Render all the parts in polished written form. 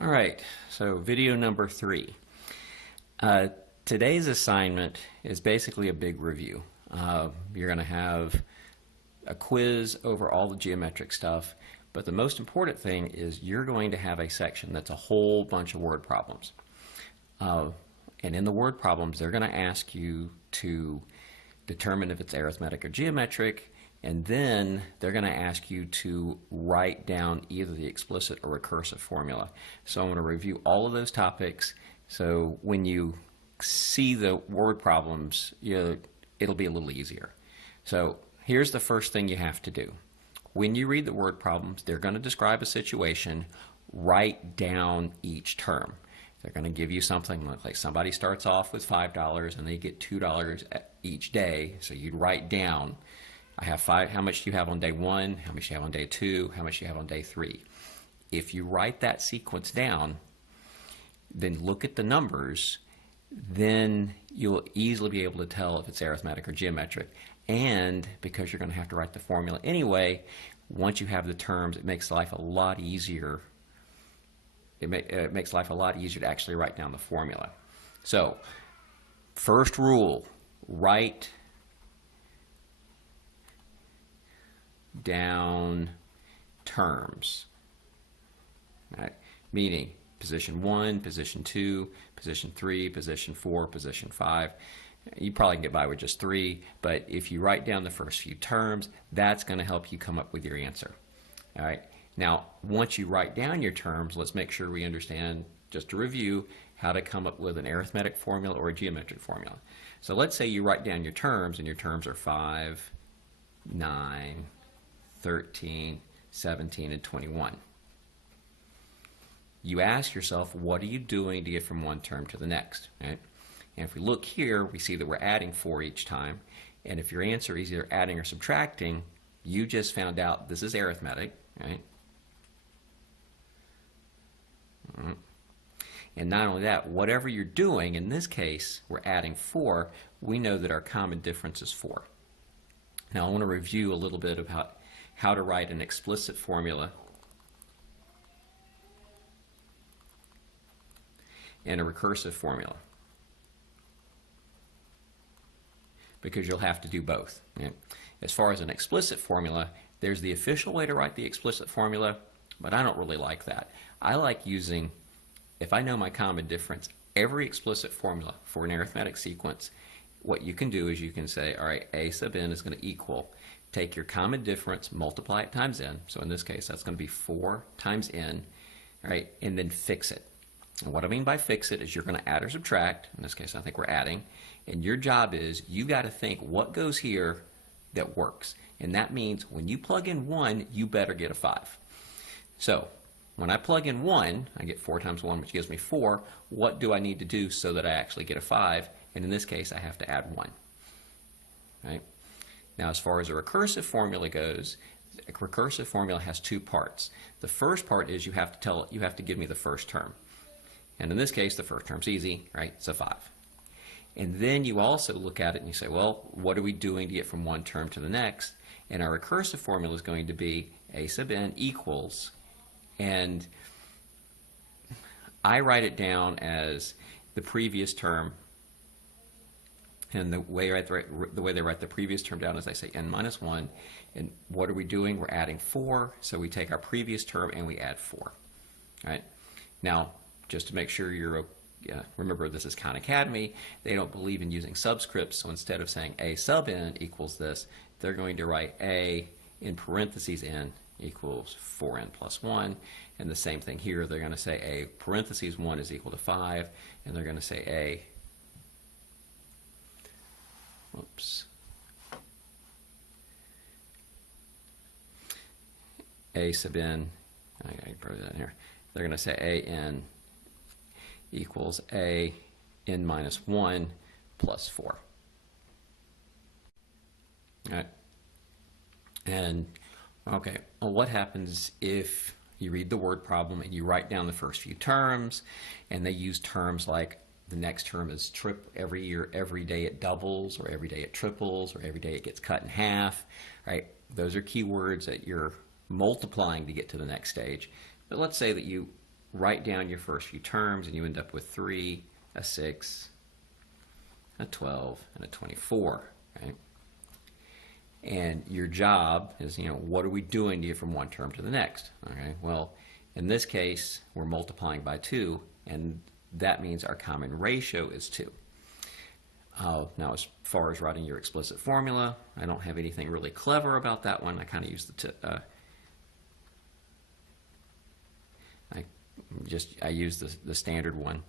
All right, so video number 3. Today's assignment is basically a big review. You're going to have a quiz over all the geometric stuff, but the most important thing is you're going to have a section that's a whole bunch of word problems. And in the word problems, they're going to ask you to determine if it's arithmetic or geometric, and then they're going to ask you to write down either the explicit or recursive formula. So I'm going to review all of those topics, so when you see the word problems, it'll be a little easier. So here's the first thing you have to do. When you read the word problems, they're going to describe a situation. Write down each term. They're going to give you something like somebody starts off with $5 and they get $2 each day. So you'd write down, I have $5, how much do you have on day 1, how much do you have on day 2, how much do you have on day 3. If you write that sequence down, then look at the numbers, then you'll easily be able to tell if it's arithmetic or geometric. And because you're going to have to write the formula anyway, once you have the terms, it makes life a lot easier. It makes life a lot easier to actually write down the formula. So, first rule, write down terms. Right? Meaning position 1, position 2, position 3, position 4, position 5. You probably can get by with just 3, but if you write down the first few terms, that's going to help you come up with your answer. All right. Now, once you write down your terms, let's make sure we understand, just to review, how to come up with an arithmetic formula or a geometric formula. So let's say you write down your terms, and your terms are 5, 9, 13, 17, and 21. You ask yourself, what are you doing to get from one term to the next? Right? And if we look here, we see that we're adding 4 each time. And if your answer is either adding or subtracting, you just found out this is arithmetic, right? And not only that, whatever you're doing, in this case, we're adding 4, we know that our common difference is 4. Now I want to review a little bit about how to write an explicit formula and a recursive formula, because you'll have to do both. Right? As far as an explicit formula, there's the official way to write the explicit formula, but I don't really like that. I like using, if I know my common difference, every explicit formula for an arithmetic sequence, what you can do is you can say, all right, a sub n is going to equal, take your common difference, multiply it times n, so in this case that's going to be 4 times n, all right, and then fix it. And what I mean by fix it is you're going to add or subtract, in this case I think we're adding, and your job is you got to think what goes here that works. And that means when you plug in 1, you better get a 5. So when I plug in 1, I get 4 times 1, which gives me 4. What do I need to do so that I actually get a 5? And in this case, I have to add 1. Right? Now, as far as a recursive formula goes, a recursive formula has 2 parts. The first part is you have to give me the first term. And in this case, the first term's easy, right? It's a 5. And then you also look at it and you say, well, what are we doing to get from one term to the next? And our recursive formula is going to be a sub n equals, and I write it down as the previous term, and the way they write the previous term down is I say n minus 1, and what are we doing? We're adding 4, so we take our previous term and we add 4. All right? Now, just to make sure you're remember, this is Khan Academy. They don't believe in using subscripts, so instead of saying a sub n equals this, they're going to write a in parentheses n equals 4n plus 1. And the same thing here, they're going to say a parentheses 1 is equal to 5, and they're going to say a sub n, I put that in here, they're going to say a n equals a n minus 1 plus 4. All right. And, okay, well, what happens if you read the word problem and you write down the first few terms, and they use terms like the next term is every year, every day it doubles, or every day it triples, or every day it gets cut in half, right? Those are keywords that you're multiplying to get to the next stage. But let's say that you write down your first few terms, and you end up with 3, a 6, a 12, and a 24. Right? And your job is, what are we doing to get from one term to the next? Okay. Well, in this case, we're multiplying by 2, and that means our common ratio is 2. Now, as far as writing your explicit formula, I don't have anything really clever about that one. I kind of use I use the standard one,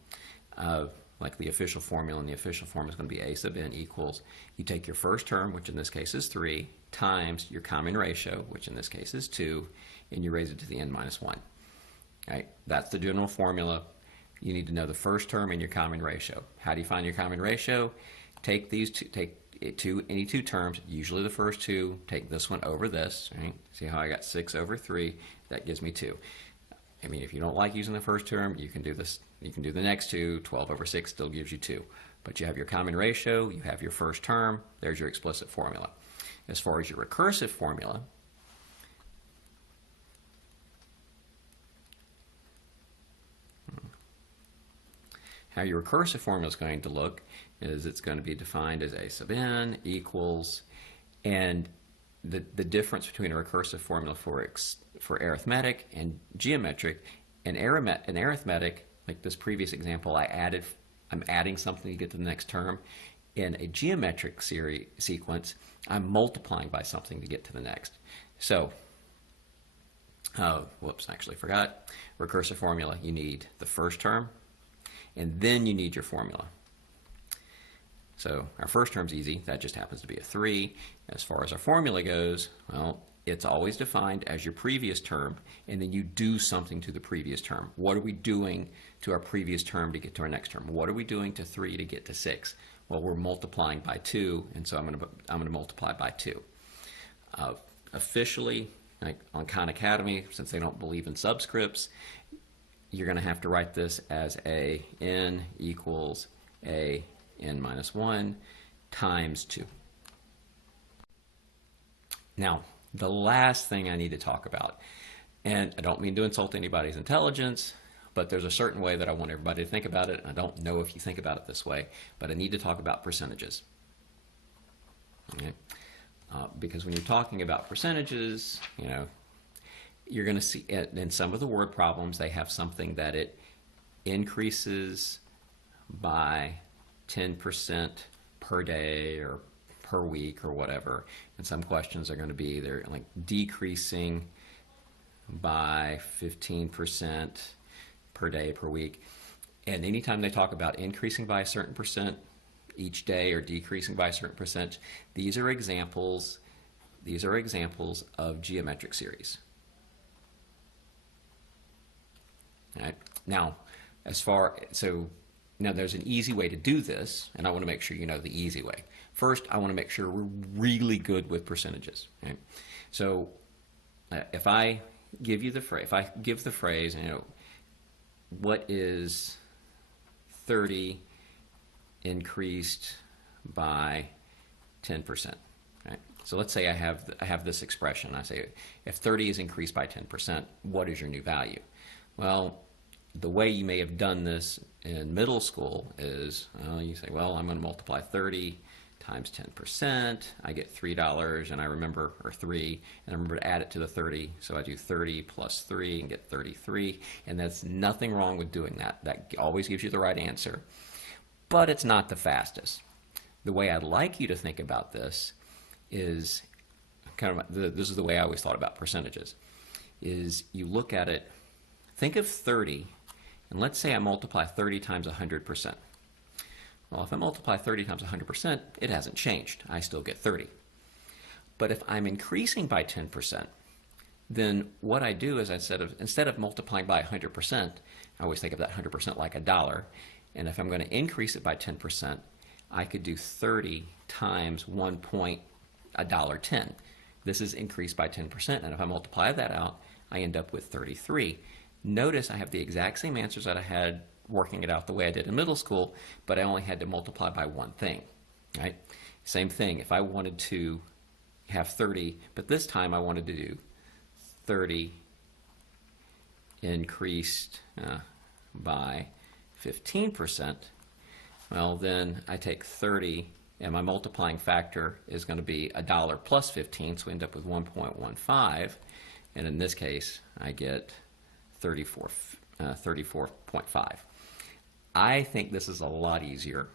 like the official formula, and the official formula is going to be a sub n equals, you take your first term, which in this case is 3, times your common ratio, which in this case is 2, and you raise it to the n minus 1. Right? That's the general formula. You need to know the first term and your common ratio. How do you find your common ratio? Take these two, any two terms, usually the first two, take this one over this. Right? See how I got 6 over 3? That gives me 2. I mean, if you don't like using the first term, you can do this. You can do the next two. 12 over 6 still gives you 2. But you have your common ratio, you have your first term, there's your explicit formula. As far as your recursive formula, how your recursive formula is going to look is it's going to be defined as a sub n equals, and the difference between a recursive formula for arithmetic and geometric, and arithmetic, like this previous example, I'm adding something to get to the next term. In a geometric sequence, I'm multiplying by something to get to the next. So, whoops, I actually forgot. Recursive formula, you need the first term, and then you need your formula. So our first term's easy. That just happens to be a 3. As far as our formula goes, well, it's always defined as your previous term, and then you do something to the previous term. What are we doing to our previous term to get to our next term? What are we doing to 3 to get to 6? Well, we're multiplying by 2, and so I'm going to multiply by 2. Officially, like on Khan Academy, since they don't believe in subscripts, you're going to have to write this as a n equals a n minus 1 times 2. Now, the last thing I need to talk about, and I don't mean to insult anybody's intelligence, but there's a certain way that I want everybody to think about it, and I don't know if you think about it this way, but I need to talk about percentages. Okay? Because when you're talking about percentages, you're going to see it in some of the word problems, they have something that it increases by 10% per day or per week or whatever. And some questions are going to be they're like decreasing by 15% per day per week. And anytime they talk about increasing by a certain percent each day or decreasing by a certain percent, these are examples of geometric series. All right. Now, now there's an easy way to do this, and I want to make sure you know the easy way. First, I want to make sure we're really good with percentages. Right? So, if I give you the phrase, what is 30 increased by 10%? Right? So let's say I have this expression. I say, if 30 is increased by 10%, what is your new value? Well, the way you may have done this in middle school is, you say, well, I'm going to multiply 30 times 10%. I get $3, and I remember, or 3, and I remember to add it to the 30. So I do 30 plus 3 and get 33. And there's nothing wrong with doing that. That always gives you the right answer. But it's not the fastest. The way I'd like you to think about this is this is the way I always thought about percentages, is you look at it, think of 30, and let's say I multiply 30 times 100%. Well, if I multiply 30 times 100%, it hasn't changed. I still get 30. But if I'm increasing by 10%, then what I do is instead of multiplying by 100%, I always think of that 100% like $1. And if I'm going to increase it by 10%, I could do 30 times $1.10. This is increased by 10%, and if I multiply that out, I end up with 33. Notice I have the exact same answers that I had working it out the way I did in middle school, but I only had to multiply by one thing, right? Same thing, if I wanted to have 30, but this time I wanted to do 30 increased by 15%, well, then I take 30, and my multiplying factor is going to be $1 plus 15, so we end up with 1.15, and in this case, I get 34.5. I think this is a lot easier,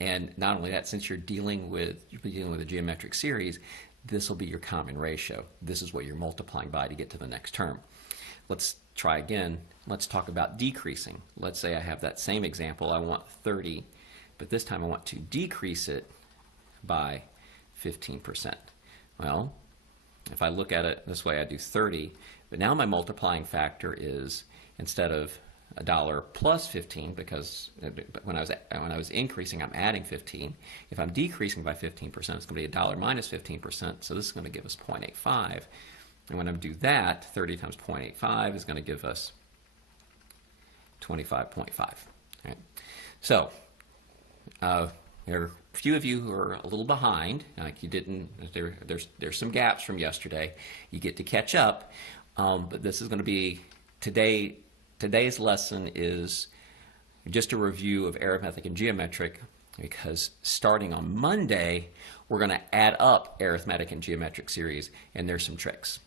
and not only that, since you're dealing with a geometric series, this will be your common ratio. This is what you're multiplying by to get to the next term. Let's try again. Let's talk about decreasing. Let's say I have that same example. I want 30, but this time I want to decrease it by 15%. Well, if I look at it this way, I do 30, but now my multiplying factor is, instead of $1 plus 15, because when I was increasing, I'm adding 15. If I'm decreasing by 15%, it's going to be $1 minus 15%, so this is going to give us 0.85. And when I do that, 30 times 0.85 is going to give us 25.5. Right? So there are a few of you who are a little behind, like you didn't. There's some gaps from yesterday. You get to catch up, but this is going to be today. Today's lesson is just a review of arithmetic and geometric, because starting on Monday, we're going to add up arithmetic and geometric series, and there's some tricks.